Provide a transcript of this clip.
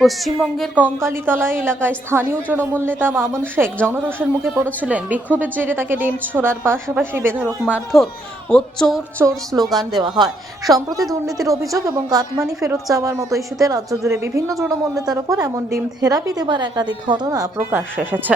পশ্চিমবঙ্গের কঙ্কালীতলা এলাকায় স্থানীয় তৃণমূল নেতা মামুন শেখ জনরোষের মুখে পড়েছিলেন। বিক্ষোভের জেরে তাকে ডিম ছোড়ার পাশাপাশি বেধড়ক মারধর ও চোর চোর স্লোগান দেওয়া হয়। সম্প্রতি দুর্নীতির অভিযোগ এবং কাটমানি ফেরত চাওয়ার মতো ইস্যুতে রাজ্য জুড়ে বিভিন্ন তৃণমূল নেতার উপর এমন ডিম থেরাপি দেবার একাধিক ঘটনা প্রকাশ্যে এসেছে।